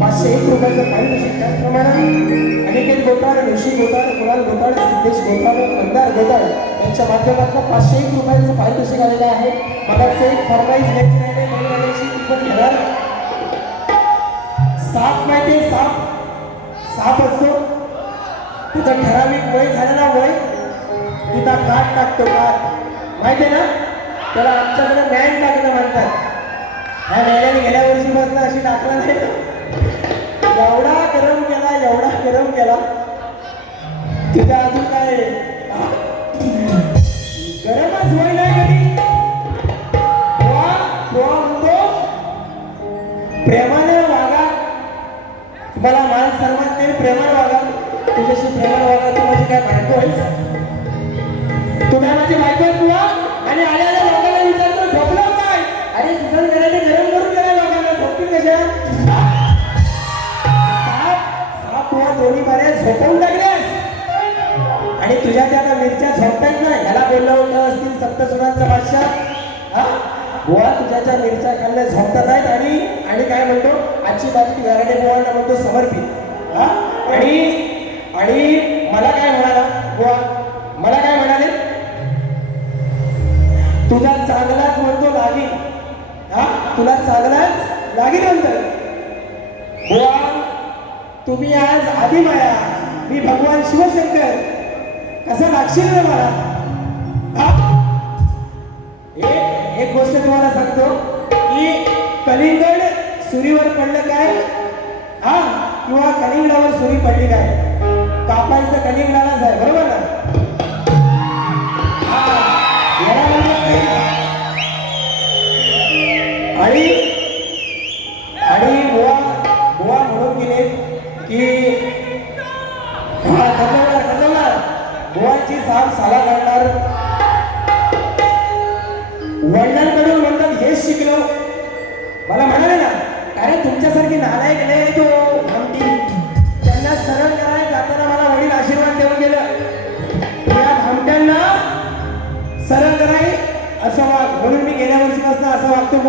पाचशे एक रुपयाचं पारितोषिक त्याचप्रमाणे अनिकेत गोताळ ऋषी गोताळ कुणाल गोताळ सिद्धेश गोताळ मंदार गोताळ यांच्या माध्यमातून पाचशे एक रुपयाचं पारितोषिक आलेलं आहे मला ते एक फरमाईश नाही बैलगाड्याची ती घेणार साप साप साप असतो. तुझं ठराविक वय झालेला वय तिथं काट टाकतो काट माहितीये ना? त्याला आमच्याकडे मॅन टाकणं म्हणतात. ह्या मेल्याने गेल्या वर्षीपासून अशी टाकलं नाही. एवढा गरम केला एवढा गरम केला. तिथे अजून काय? गरमच होई नाही कधी. म्हणतो. प्रेमाने वागा. तुम्हाला मान सन्मान नाही प्रेमाने वागा. तुझ्याशी प्रेमाने वागा तू माझी काय बायको आहेस तू माझी बायको आहे तुला आणि आल्या आल्या लोकांना विचारतो झोपलो काय? अरे सुधन घराने गरम करून गेला लोकांना. झोपतील कशा? साप साप दोन्ही बऱ्या झोपवून टाकल्यास आणि तुझ्या त्या आता मिरच्या झोपतायत ना ह्याला बोललं होतं असतील सप्तसुरांचा बादशाह. हा? बुवा तुझ्या मिरच्या खाल्ल्या झोपतात आहेत आणि आणि काय म्हणतो? आजची बातमी घराडे बुवांना म्हणतो समर्पित. हा? आणि आणि मला काय म्हणाला? बुवा तुझा चांगलाच म्हणतो लागी. हा? तुला चांगलाच लागी म्हणतो बुवा तुम्ही आज आधी माया. मी भगवान शिवशंकर. कसा लागशील ना मला? हा? एक एक गोष्ट तुम्हाला सांगतो. की कलिंगड सुरीवर पडलं काय? हा? किंवा कलिंगडावर सुरी पडली काय? कापायचं कलिंगडालाच आहे बरोबर ना? आणि आणि बुवा बुवा म्हणून गेले की हा ठरवला ठरवला बुवाची साप साला काढणार वडिलांकडून म्हणतात हेच शिकलो. मला म्हणाले ना अरे तुमच्यासारखी नालायक नाही तो.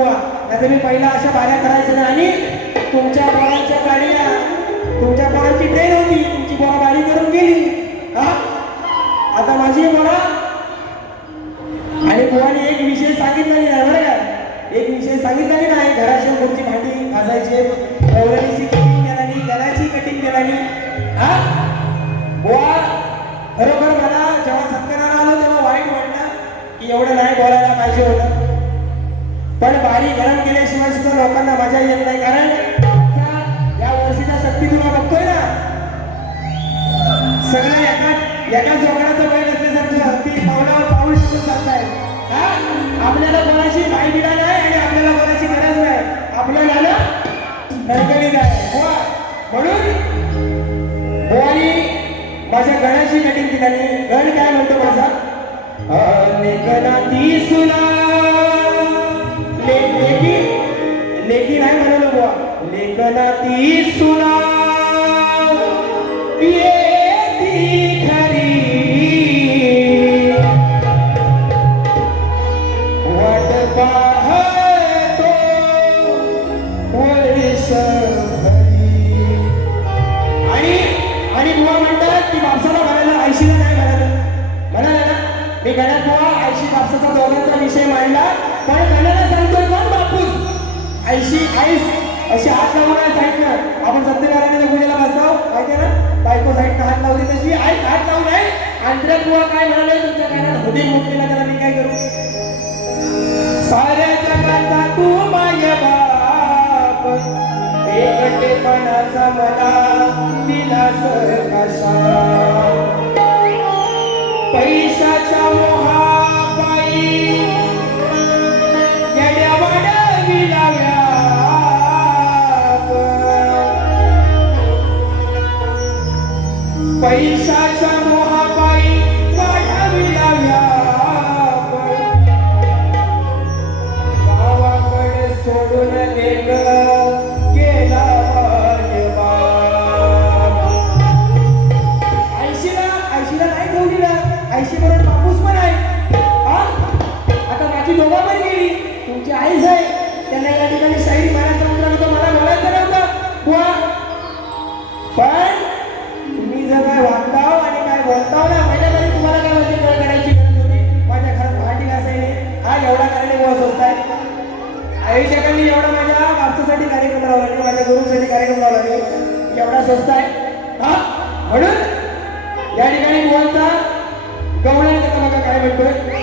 असं मी पहिला अशा बाऱ्या करायच्या ना आणि तुमच्या पोरांच्या गाडीला तुमच्या पोरांची ट्रेन होती. तुमची पोरा गाडी करून गेली. हा? आता माझी पोरा आणि बुवाने एक विषय सांगितला नाही बरं का? एक विषय सांगितला नाही घराची मोठी भांडी घासायची गौरणीची कटिंग केल्याने घराची कटिंग केल्याने. हा? बुवा खरोखर मला जेव्हा सत्काराला आलो तेव्हा वाईट वाटलं की एवढं नाही बोलायला पाहिजे होतं. पण बारी गरम केल्याशिवाय सुद्धा लोकांना मजा येत नाही. कारण या वर्षीचा शक्ती तुला बघतोय ना? सगळं एका एका जोगडाचं बैल असल्यासारखं ती पावलावर पाऊल टाकून चालताय हा? आपल्याला कोणाची माहिती दिला नाही आणि आपल्याला कोणाची गरज नाही. आपल्याला ना नडगडीत आहे म्हणून बुवानी माझ्या गणाची कटिंग ठिकाणी गण काय म्हणतो माझा? अनेक ती सुना लेखी लेखी नाही म्हणाल बुवा. लेखना ती सुना वाट आणि आणि म्हणतात नाही मी गण्यात बुवा ऐशी कापसाचा दोघांचा विषय मांडला. काय गण्याला सांगतोय कोण बापूस? ऐशी ऐस अशी हात लावून आहे साईडनं. आपण सत्यनारायणाच्या पूजेला बसतो माहिती ना बायको साईडनं हात लावली तशी. आईस हात लावून आहे आंध्र बुवा काय म्हणाले तुमच्या कानात? हुदी मुक्तीला त्याला मी काय करू? साऱ्या जगाचा तू माय बाप. एकटेपणाचा मला दिलास कसा? पैशाच्या मोहापायी पैशाच्या आहे आयुष्याकडे एवढा माझ्या वास्तूसाठी कार्यक्रम लावला नाही माझ्या गुरुसाठी कार्यक्रम लावला. नाही एवढा स्वस्त आहे. हा? म्हणून या ठिकाणी मुलांचा गवळ्याचा काय म्हणतोय.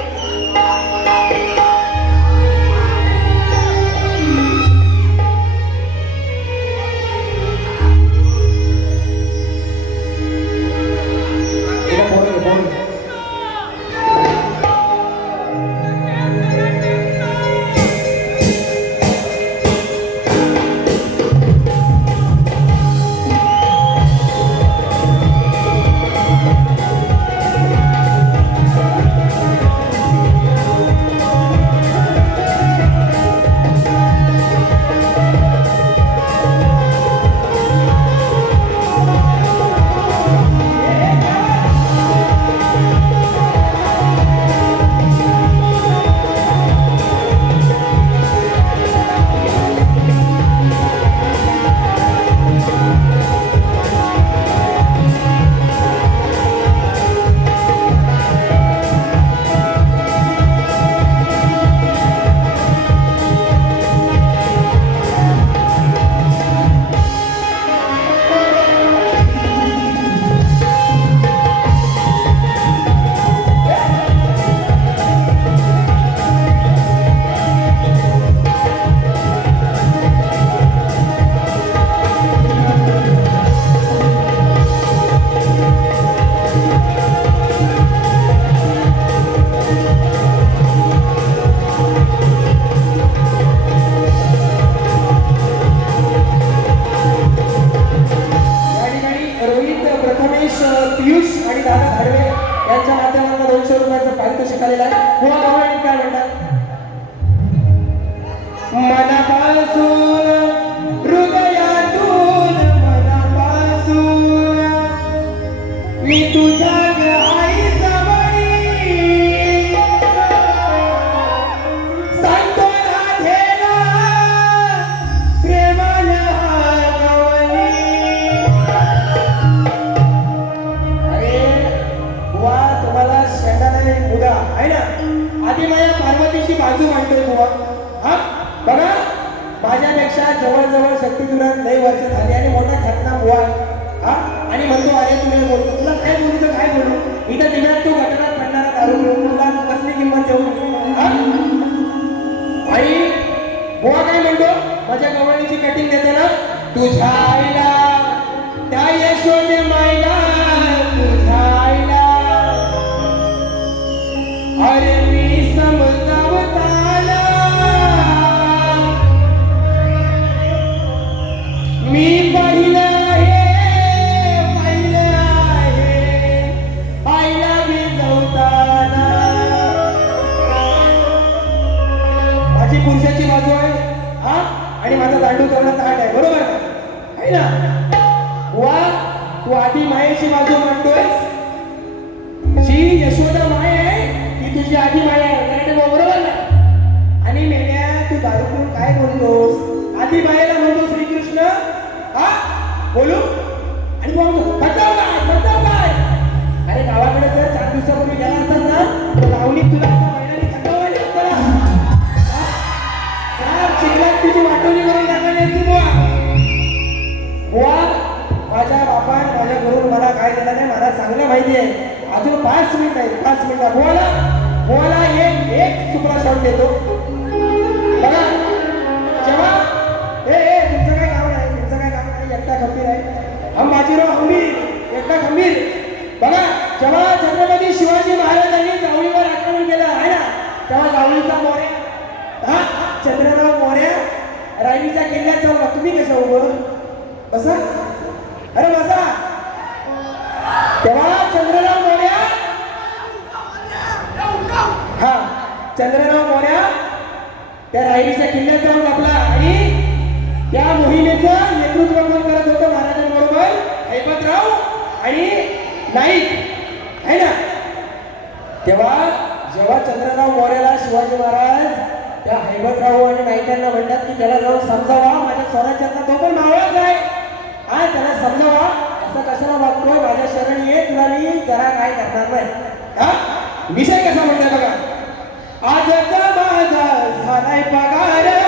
माझ्या बाजू मांडतोय बुवा. हा? बघा. माझ्यापेक्षा जवळजवळ शक्तीपुरात लय वर्ष झाली आणि मोठा खतना बुवा. हा? आणि म्हणतो अरे तुम्ही बोलतो. तुला काय बोलू तर काय बोलू? इथं दिव्यात तू घटनात पडणारा दारू तुला कसली किंमत देऊ? आई बुवा काय म्हणतो? माझ्या गवळणीची कटिंग देते ना? तुझ्या आईला. त्या यशोने मायला माझी बाजू आहे हा? आणि माझा दांडू करणं ताट आहे बरोबर? आहे ना? वा तू आधी मायेची बाजू म्हणतोय. जी यशोदा माय आहे ती तुझी आधी माय आहे बरोबर ना? आणि मेल्या तू दारू पिऊन काय बोलतोस? आधी मायेला म्हणतो श्रीकृष्ण हा? बोलू? आणि तू म्हणतो काय? काय? अरे गावाकडे जर चार दिवसापूर्वी गेला असतात ना तर लावणी तुला महिन्याने तुझी वाटोली करून टाकायला असते बुवा? बुवा माझ्या बापान माझ्या गुरुन मला काय दिलं नाही मला चांगलं माहिती आहे. अजून पाच मिनिट आहे पाच मिनिट. बुवाला बुवाला एक एक सुपरा शॉट देतो. बघा जेव्हा ए ए तुमचं काय काम नाही तुमचं काय काम नाही एकटा खंबीर आहे. हम बाजीराव खंबीर एकटा खंबीर बघा जेव्हा छत्रपती शिवाजी महाराजांनी जावळीवर आक्रमण केलं आहे ना? तेव्हा जावळीचा मोर्या हा चंद्रराव राणीच्या किल्ल्यात जाऊ ना तुम्ही कशा उभं? बसा. अरे बसा. तेव्हा चंद्रराव मोर्या हा चंद्रराव मोर्या त्या रायरीच्या किल्ल्यात जाऊन आपला आणि त्या मोहिमेचं नेतृत्व कोण करत होतं महाराजांबरोबर. हैबतराव आणि नाईक. आहे ना? तेव्हा जेव्हा चंद्रराव मोर्याला शिवाजी महाराज त्या हैबतराव आणि नाईकांना म्हणतात की त्याला जाऊन समजावा. माझ्या स्वराज्याचा तो पण मावाच आहे. आय त्याला समजावा. असं कशाला वागतोय माझ्या शरण ये तुला मी जरा काय करणार नाही. हा? विषय कसा म्हणतात बघा? आजचा माझा झालाय पगार.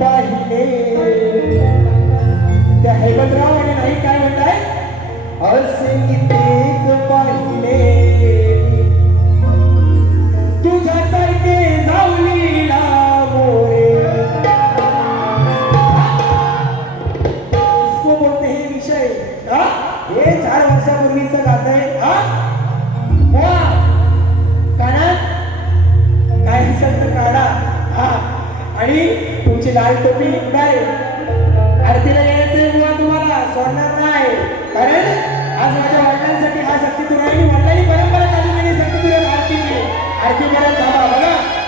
पाहिले त्या हेमंतराव नाही काय म्हणताय? असे कित्येक पाहिले. तुमची लाल टोपी काय आरतीला यायचं मुला तुम्हाला सोडणार नाही. कारण आज माझ्या वडिलांसाठी हा शक्ती तुराई वडिलांनी परंपरा चालू केली शक्ती तुरा आरती आरती करायला थांबा बघा.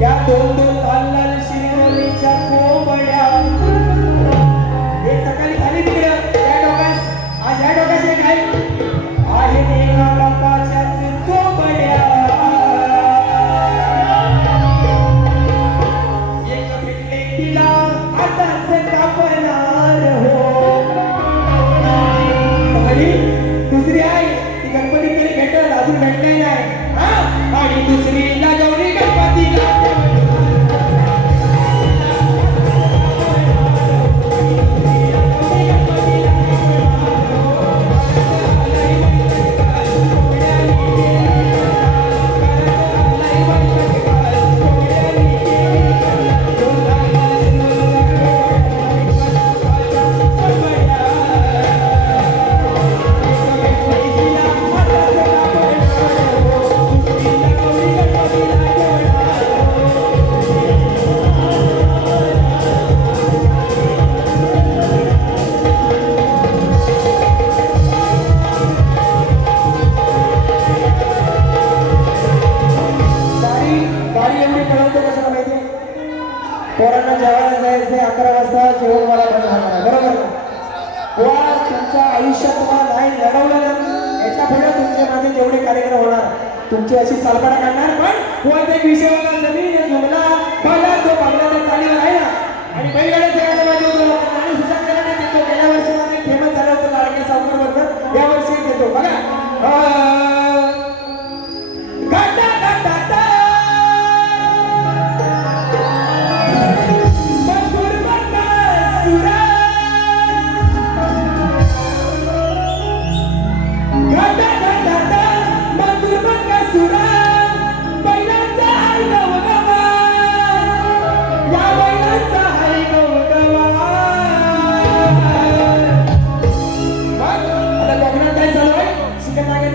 या दोन आयुष्यात तुम्हाला नाही लढवलं ना याच्यापुढे तुमचे माझे जेवढे कार्यक्रम होणार तुमची अशी सालपणा काढणार पण कोणत्या विषयाला जमीन जमला पहिला तो बांगला तर चालू आहे ना आणि बैलगाड्या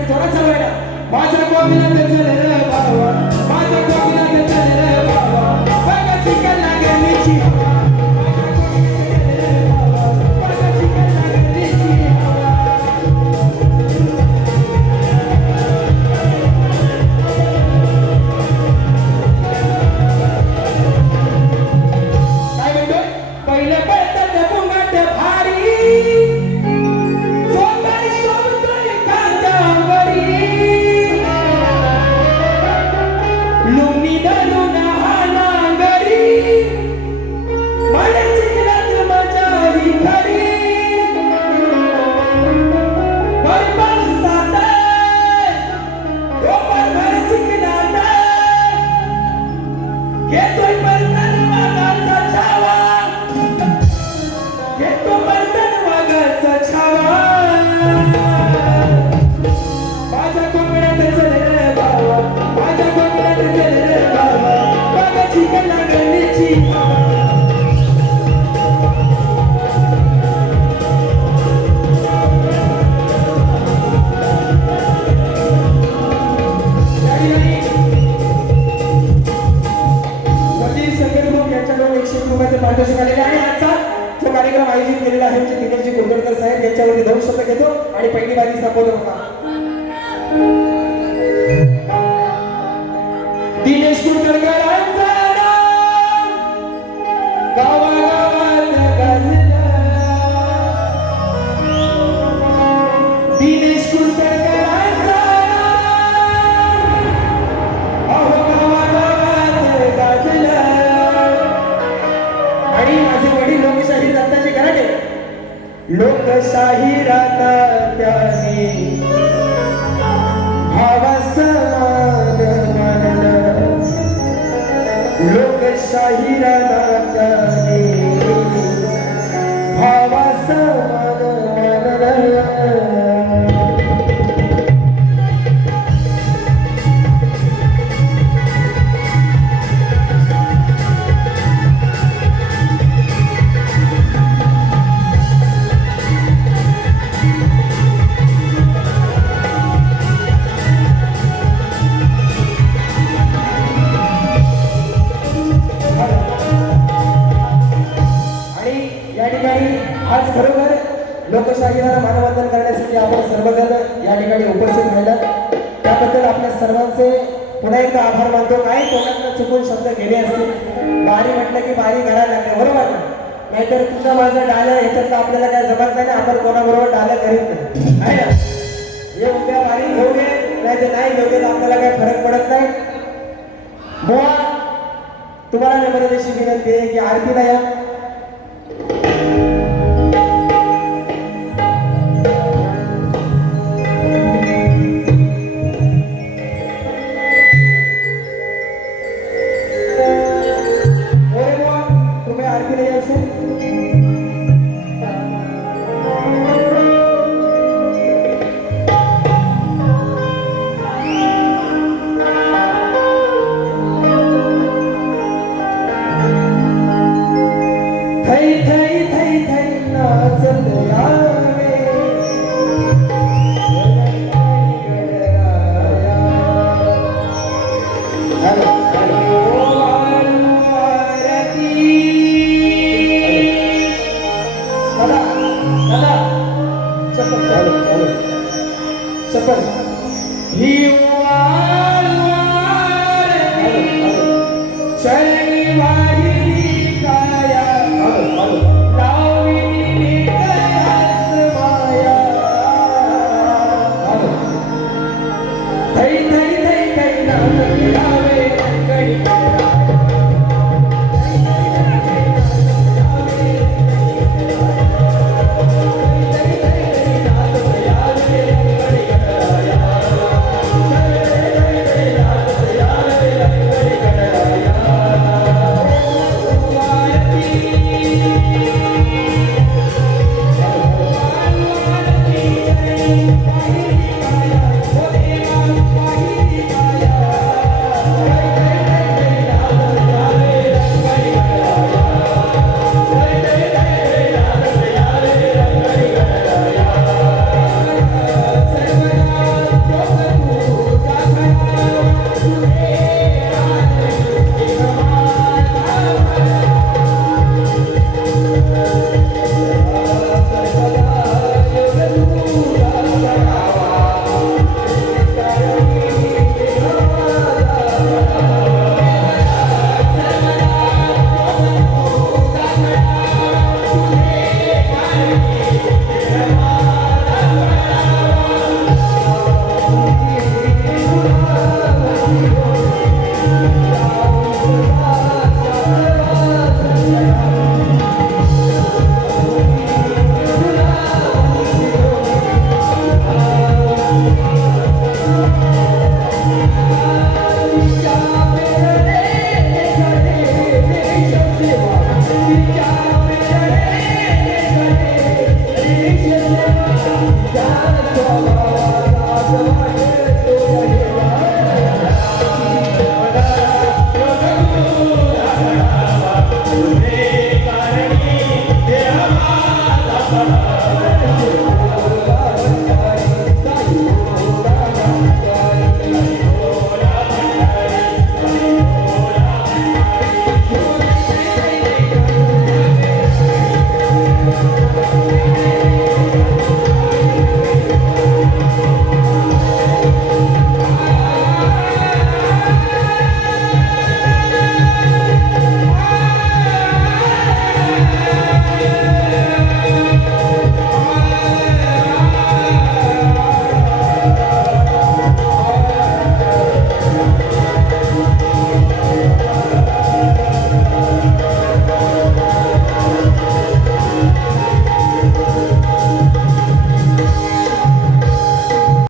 తొడచలేడు బాచిన కోపిన తెలిసిన तुम्हाला नम्रतेची विनंती आहे की आरतीला या He